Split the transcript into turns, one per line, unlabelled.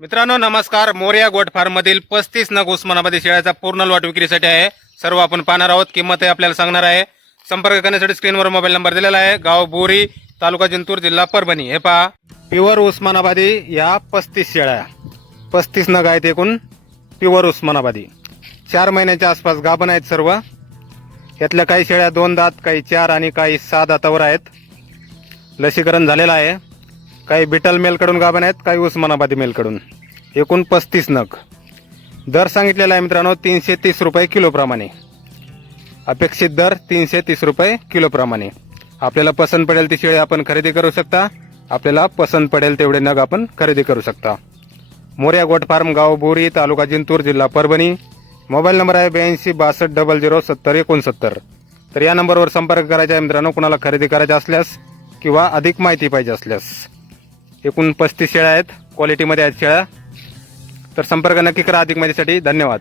मित्रांनो नमस्कार. मोर्या गोट फार्ममधील पस्तीस नग उस्मानाबादी शेळ्याचा पूर्ण लॉट विक्रीसाठी आहे. सर्व आपण पाहणार आहोत. किंमत आपल्याला सांगणार आहे. संपर्क करण्यासाठी स्क्रीनवर मोबाईल नंबर दिलेला आहे. गाव बोरी तालुका जिंतूर जिल्हा परभणी. हे पहा. प्युअर उस्मानाबादी या पस्तीस शेळ्या. पस्तीस नग आहेत एकूण प्युअर उस्मानाबादी. चार महिन्याच्या आसपास गाभण आहेत सर्व. यातल्या काही शेळ्या दोन दात काही चार आणि काही सहा दातावर आहेत. लसीकरण झालेलं आहे. काही बिटल मेलकडून गाभण आहेत काही उस्मानाबादी मेलकडून. एकूण पस्तीस नग. दर सांगितलेला आहे मित्रांनो तीनशे तीस रुपये किलोप्रमाणे अपेक्षित दर तीनशे तीस रुपये किलोप्रमाणे आपल्याला पसंत पडेल ती शेळी आपण खरेदी करू शकता. आपल्याला पसंत पडेल तेवढे नग आपण खरेदी करू शकता. मोर्या गोट फार्म गाव बोरी तालुका जिंतूर जिल्हा परभणी. मोबाईल नंबर आहे ब्याऐंशी बासष्ट डबल झिरो सत्तर एकोणसत्तर. तर या नंबरवर संपर्क करायचा आहे मित्रांनो कुणाला खरेदी करायचा असल्यास किंवा अधिक माहिती पाहिजे असल्यास. एकूण पस्तीस शेळ्या आहेत. क्वालिटीमध्ये आहेत शेळ्या. तर संपर्क नक्की करा अधिक माहितीसाठी. धन्यवाद.